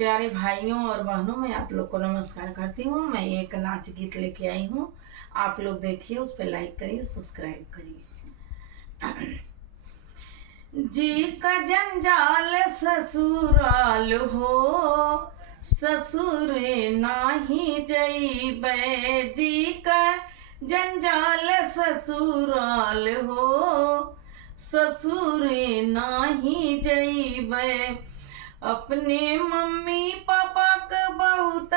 प्यारे भाइयों और बहनों, मैं आप लोग को नमस्कार करती हूँ। मैं एक नाच गीत लेके आई हूँ, आप लोग देखिए, उस पर लाइक करिए, सब्सक्राइब करिए। जी का जंजाल ससुराल हो, ससुरे नाही जइबे। जी का जंजाल ससुराल हो, ससुरे नाही जइबे। अपने मम्मी पापा के बहुत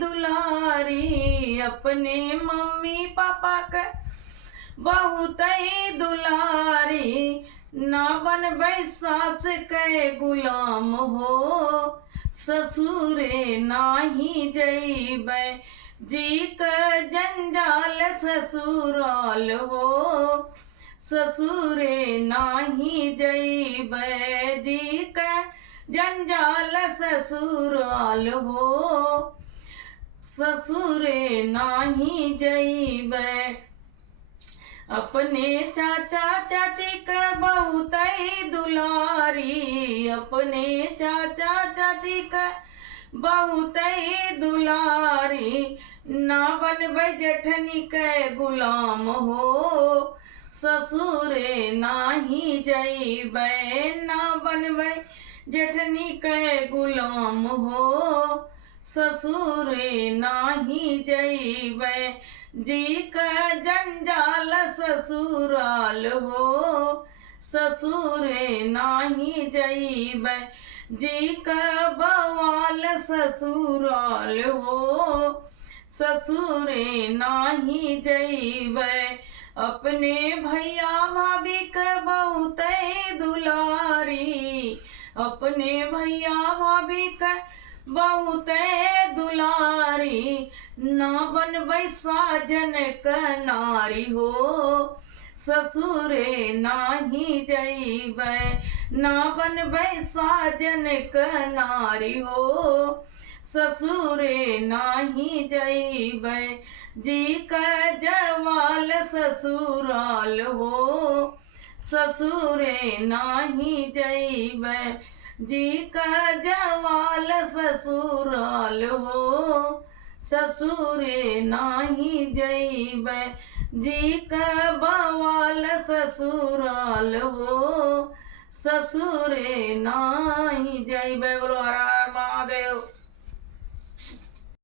दुलारी, अपने मम्मी पापा के बहुत दुलारी। ना बनबै सास के गुलाम हो, ससुरे नाही जइबै। जी के जंजाल ससुराल हो, ससुरे नाही जइबै। जी के जंजाल ससुराल हो, ससुरे नाही जइबै। अपने चाचा चाची के बहुत दुलारी, अपने चाचा चाची के बहुत दुलारी। ना बनबै जेठनी के गुलाम हो, ससुरे नाही जइबै। ना बनबै जेठनी के गुलाम हो, ससुरे नाही जइबै। जी का जंजाल ससुराल हो, ससुरे नाही जइबै। जी का बवाल ससुराल हो, ससुरे नाही जइबै। अपने भैया भाभी के बहुत दुलारी, अपने भैया भाभी के बहुत दुलारी। ना बनबै साजन के नारी हो, ससुरे नाही जइबै। ना बनबै साजन के नारी हो, ससुरे नाही जइबै। जी के जवाल ससुराल हो, ससुरे नाही जइबै। जी का जवाल ससुराल हो, ससुरे नाही जइबै। जी का बवाल ससुराल हो, ससुरे नाही जइबै। बोलो हरा